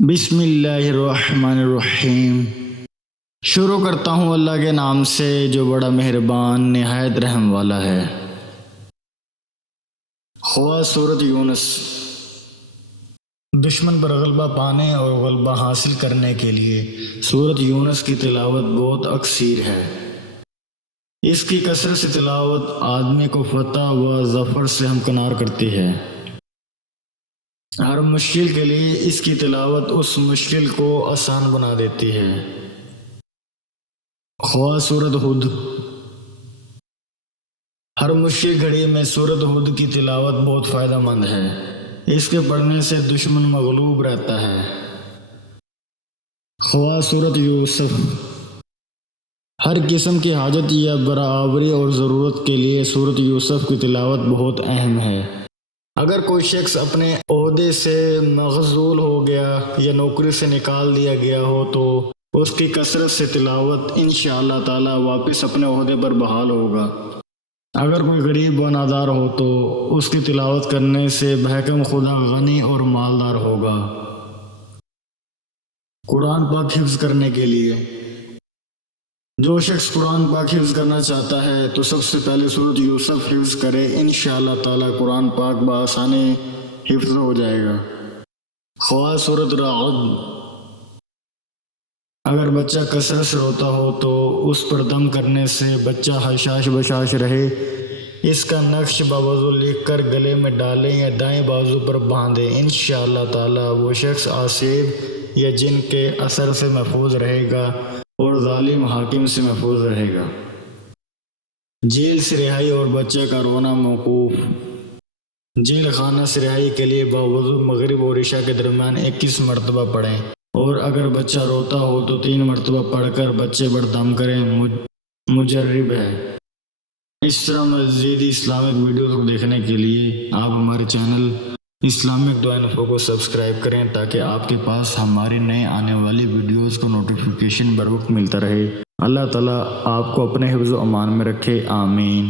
بسم اللہ الرحمن الرحیم۔ شروع کرتا ہوں اللہ کے نام سے جو بڑا مہربان نہایت رحم والا ہے۔ خواہ سورۃ یونس۔ دشمن پر غلبہ پانے اور غلبہ حاصل کرنے کے لیے سورۃ یونس کی تلاوت بہت اکثیر ہے۔ اس کی کثرت سے تلاوت آدمی کو فتح و ظفر سے ہمکنار کرتی ہے۔ ہر مشکل کے لیے اس کی تلاوت اس مشکل کو آسان بنا دیتی ہے۔ خواہ سورۃ ہود۔ ہر مشکل گھڑی میں سورۃ ہود کی تلاوت بہت فائدہ مند ہے۔ اس کے پڑھنے سے دشمن مغلوب رہتا ہے۔ خواہ سورۃ یوسف۔ ہر قسم کی حاجت یا برابری اور ضرورت کے لیے سورۃ یوسف کی تلاوت بہت اہم ہے۔ اگر کوئی شخص اپنے عہدے سے مغزول ہو گیا یا نوکری سے نکال دیا گیا ہو تو اس کی کثرت سے تلاوت انشاءاللہ تعالی واپس اپنے عہدے پر بحال ہوگا۔ اگر کوئی غریب و نادار ہو تو اس کی تلاوت کرنے سے بحکم خدا غنی اور مالدار ہوگا۔ قرآن پاک حفظ کرنے کے لیے جو شخص قرآن پاک حفظ کرنا چاہتا ہے تو سب سے پہلے سورۃ یوسف حفظ کرے، انشاءاللہ تعالی قرآن پاک بآسانی حفظ ہو جائے گا۔ خواہ سورۃ رعد۔ اگر بچہ کثرت سے روتا ہو تو اس پر دم کرنے سے بچہ حشاش بشاش رہے۔ اس کا نقش باوضو لکھ کر گلے میں ڈالیں یا دائیں بازو پر باندھیں، انشاءاللہ تعالی وہ شخص عصیب یا جن کے اثر سے محفوظ رہے گا اور ظالم حاکم سے محفوظ رہے گا۔ جیل سے رہائی اور بچے کا رونا موقوف۔ جیل خانہ سے رہائی کے لیے باوضو مغرب اور عشاء کے درمیان 21 مرتبہ پڑھیں، اور اگر بچہ روتا ہو تو 3 مرتبہ پڑھ کر بچے پر دم کریں، مجرب ہے۔ اس طرح مزید اسلامک ویڈیوز کو دیکھنے کے لیے آپ ہمارے چینل اسلامک دعا انفو کو سبسکرائب کریں تاکہ آپ کے پاس ہماری نئے آنے والی ویڈیوز کو نوٹیفیکیشن بر وقت ملتا رہے۔ اللہ تعالیٰ آپ کو اپنے حفظ و امان میں رکھے، آمین۔